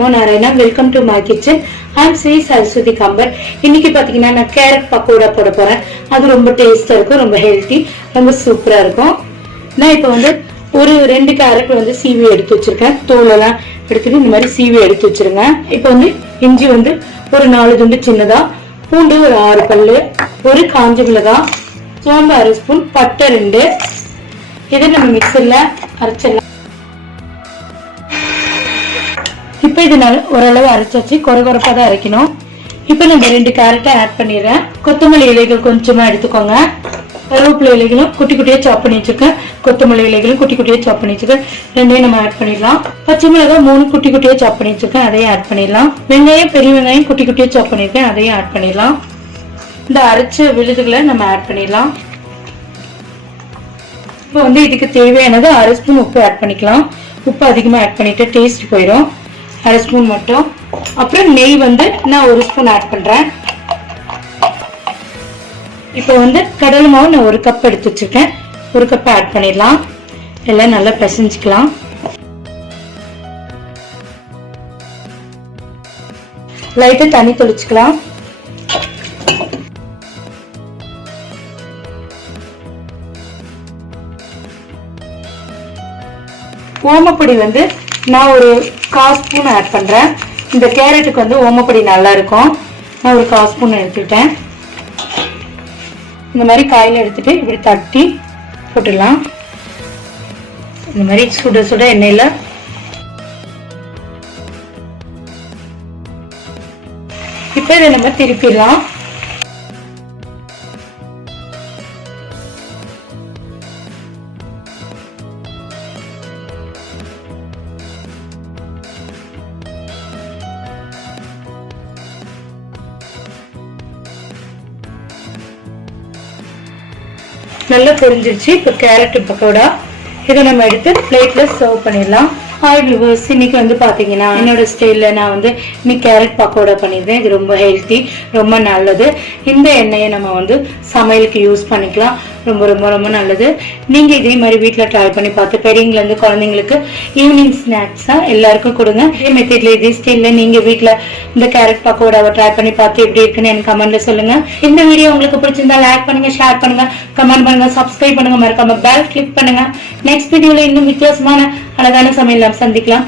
Namo Narayana. Welcome to my kitchen. I am Sri Saraswathi kambar. இன்னைக்கு பாத்தீங்கன்னா நான் carrot pakoda போட போறேன். அது ரொம்ப டேஸ்டா இருக்கும், ரொம்ப ஹெல்தி, ரொம்ப சூப்பரா இருக்கும். நான் இப்போ வந்து ஒரு 2 கேரட் வந்து சீவி எடுத்து வச்சிருக்கேன். தோல் எல்லாம் எடுத்துட்டு இந்த மாதிரி சீவி எடுத்து வச்சிருங்க. இப்போ வந்து இஞ்சி வந்து ஒரு 4 துண்டு சின்னதா, பூண்டு ஒரு 6 பல்லு, ஒரு காஞ்ச மிளகாய், சோம்பு 1 ஸ்பூன், பட்டை 2. இதை நம்ம மிக்சர்ல அரைச்சிடலாம். இப்போ இதனால ஓரளவு அரைச்சாச்சு, கொரகொரப்பா தான் அரைக்கணும். இப்போ நம்ம 2 கேரட்டை ஆட் பண்ணிடுறேன். கொத்தமல்லி இலைகள் கொஞ்சமா எடுத்துக்கோங்க. கருவேப்பிலை இலைகளும் குட்டி குட்டியா சாப் பண்ணி வச்சிருக்கேன். கொத்தமல்லி இலைகளும் குட்டி குட்டியா சாப் பண்ணி வச்சிருக்கேன். 2ஐயும் நம்ம ஆட் பண்ணிடலாம். பச்சை மிளகாய் 3 குட்டி குட்டியா சாப் பண்ணி வச்சிருக்கேன், அதையும் ஆட் பண்ணிடலாம். வெங்காயம் பெரிய வெங்காயம் குட்டி குட்டியா சாப் பண்ணிருக்கேன், அதையும் ஆட் பண்ணிடலாம். இந்த அரைச்ச விழுதுகளை நம்ம ஆட் பண்ணிடலாம். இப்போ வந்து இதுக்கு தேவையானது 1/2 ஸ்பூன் உப்பு ஆட் பண்ணிக்கலாம். உப்பு அதிகமா ஆட் பண்ணிட்டு டேஸ்ட் போயிடும். 1/2 ஸ்பூன் மட்டும். அப்புறம் நெய் வந்து நான் 1 ஸ்பூன் ஆட் பண்றேன். இப்போ வந்து கடலை மாவு நான் 1 கப் எடுத்து வச்சிருக்கேன், 1 கப் ஆட் பண்ணிடலாம். எல்லாம் நல்லா பிசைஞ்சுக்கலாம். லைட்டா தண்ணி தெளிச்சுக்கலாம். ஓமப்பொடி வந்து நான் ஒரு 1/4 ஸ்பூன் ஆட் பண்றேன். இந்த கேரட்டுக்கு வந்து ஓமப்பொடி நல்லா இருக்கும். நான் ஒரு 1/4 ஸ்பூன் எடுத்துக்கிட்டேன். இந்த மாதிரி காயில எடுத்துட்டு இப்படி தட்டி போட்டுடலாம். இந்த மாதிரி சுட சுட எண்ணெயில இப்ப இதை நம்ம திருப்பிடலாம். நல்லா பொரிஞ்சிருச்சு. இப்போ கேரட் பக்கோடா இதை நம்ம எடுத்து பிளேட்ல சர்வ் பண்ணிடலாம். ஹாய் வியூவர்ஸ், இன்னைக்கு வந்து பாத்தீங்கன்னா என்னோட ஸ்டைல்ல நான் வந்து இன்னைக்கு கேரட் பக்கோடா பண்ணிருக்கேன். இது ரொம்ப ஹெல்த்தி, ரொம்ப நல்லது. இந்த எண்ணெயை நம்ம வந்து சமையலுக்கு யூஸ் பண்ணிக்கலாம். ரொம்ப ரொம்ப ரொம்ப நல்லது. நீங்க இதே மாதிரி வீட்டுல ட்ரை பண்ணி பார்த்து பெரியவங்கல இருந்து குழந்தைங்களுக்கு ஈவினிங் ஸ்நாக்ஸா எல்லாருக்கும் கொடுங்க. இதே மெத்தட்ல இதே ஸ்டைல்ல நீங்க வீட்டுல இந்த கேரட் பக்கோடாவை ட்ரை பண்ணி பார்த்து எப்படி இருக்குன்னு எனக்கு கமெண்ட்ல சொல்லுங்க. இந்த வீடியோ உங்களுக்கு பிடிச்சிருந்தா லைக் பண்ணுங்க, ஷேர் பண்ணுங்க, கமெண்ட் பண்ணுங்க, சப்ஸ்கிரைப் பண்ணுங்க, மறக்காம பெல் கிளிக் பண்ணுங்க. நெக்ஸ்ட் வீடியோல இன்னும் வித்தியாசமான அழகான சமையல் சந்திக்கலாம்.